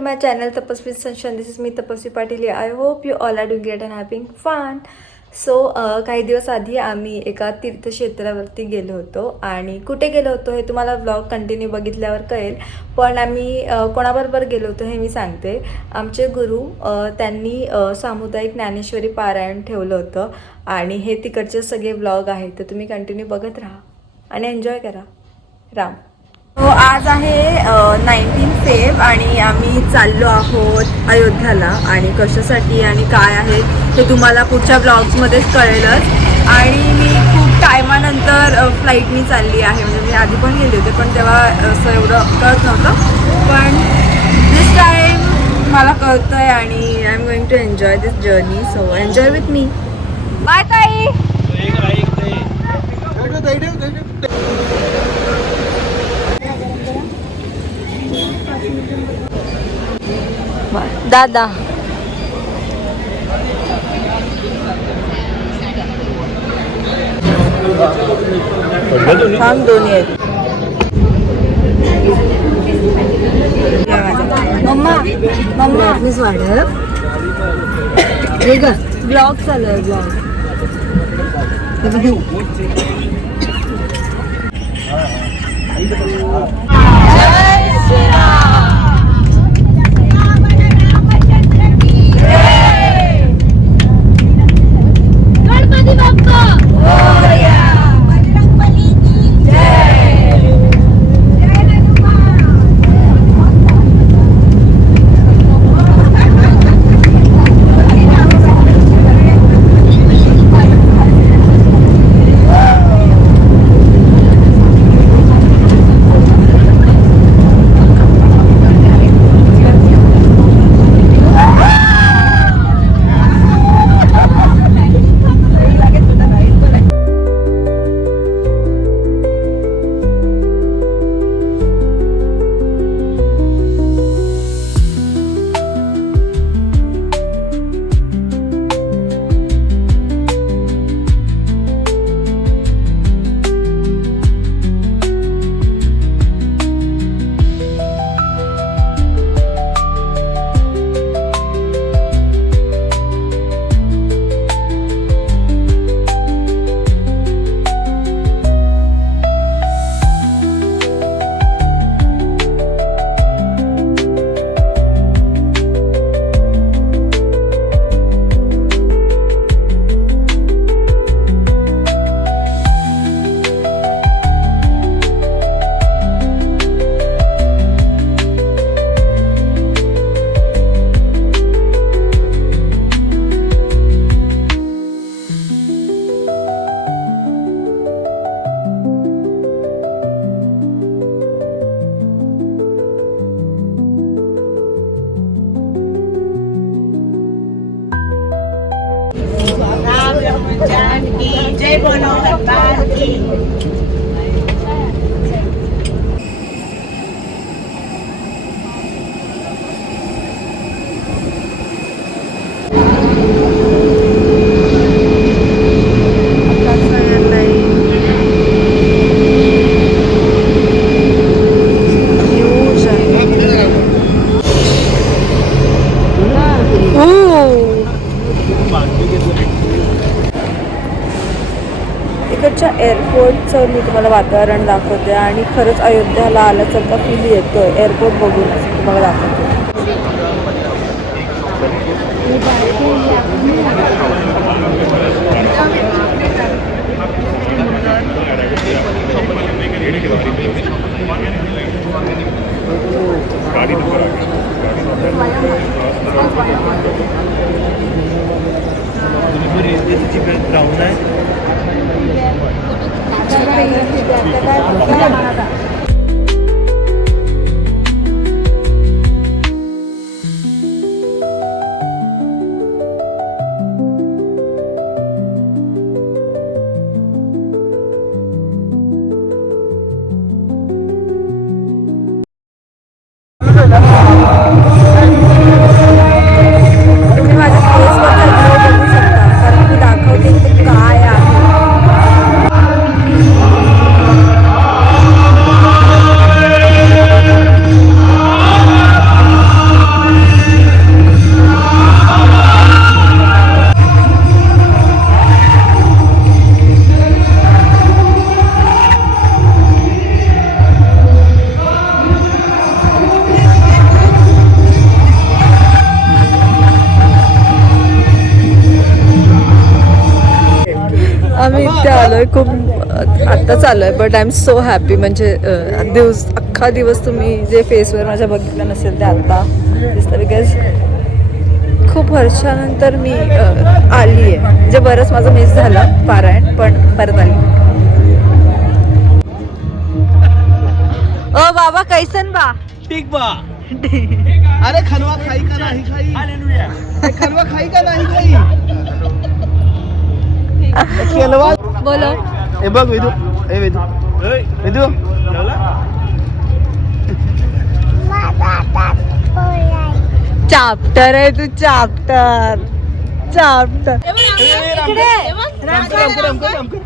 My channel Tapasvi Sunshine. This is me Tapasvi Patil. I hope you all are doing great and having fun. So काही दिवस आधी आम्ही एका तीर्थक्षेत्रावरती गेलो होतो आणि कुठे गेलो होतो हे तुम्हाला व्लॉग कंटिन्यू बघितल्यावर कळेल. पण आम्ही कोणाबरोबर गेलो होतो हे मी सांगते. आमचे गुरु त्यांनी सामुदायिक ज्ञानेश्वरी पारायण ठेवलं होतं आणि हे तिकडचे सगळे व्लॉग आहेत, तर तुम्ही कंटिन्यू बघत राहा आणि एन्जॉय करा. राम. हो, आज आहे 19 फेब आणि आम्ही चाललो आहोत अयोध्याला आणि कशासाठी आणि काय आहे हे तुम्हाला पुढच्या ब्लॉग्समध्येच कळेलच. आणि मी खूप टायमानंतर फ्लाईटनी चालली आहे, म्हणजे मी आधी पण गेले होते पण तेव्हा असं एवढं कळत नव्हतं, पण दिस टाईम मला कळतं आहे आणि I am going to enjoy this journey. So enjoy with me. Bye ताई. दादा छान दोन्ही आहेत. मम्मा मम्मा प्लीज वाढव. ब्लॉग चालू आहे ब्लॉग. जय बोलो हनुमान की. इकडच्या एअरपोर्टचं मी तुम्हाला वातावरण दाखवते आणि खरंच अयोध्याला आल्यासारखा फील येतो. एअरपोर्ट बघून तुम्हाला दाखवते. तुम्ही माझ्या फेसवर बघू शकता कारण मी दाखवते ते काय आहे. आलोय खूप आत्ताच आलोय but I am so happy. म्हणजे अख्खा दिवस तुम्ही जे फेसवर माझ्या बघितलं नसेल ते आता दिसतं बिकॉज खूप वर्षानंतर मी आली आहे. म्हणजे बरंच माझं मिस झालं पारायण पण परत आली. ओ बाबा कैसन बा? ठीक बा. अरे खनवा खाई का नाही खाई? अरे खनवा खाई का नाही खाई? केलवा बोलो. ए बघ विदू, ए विदू, विदू चाप्टर आहे तू, चाप्टर. रामकर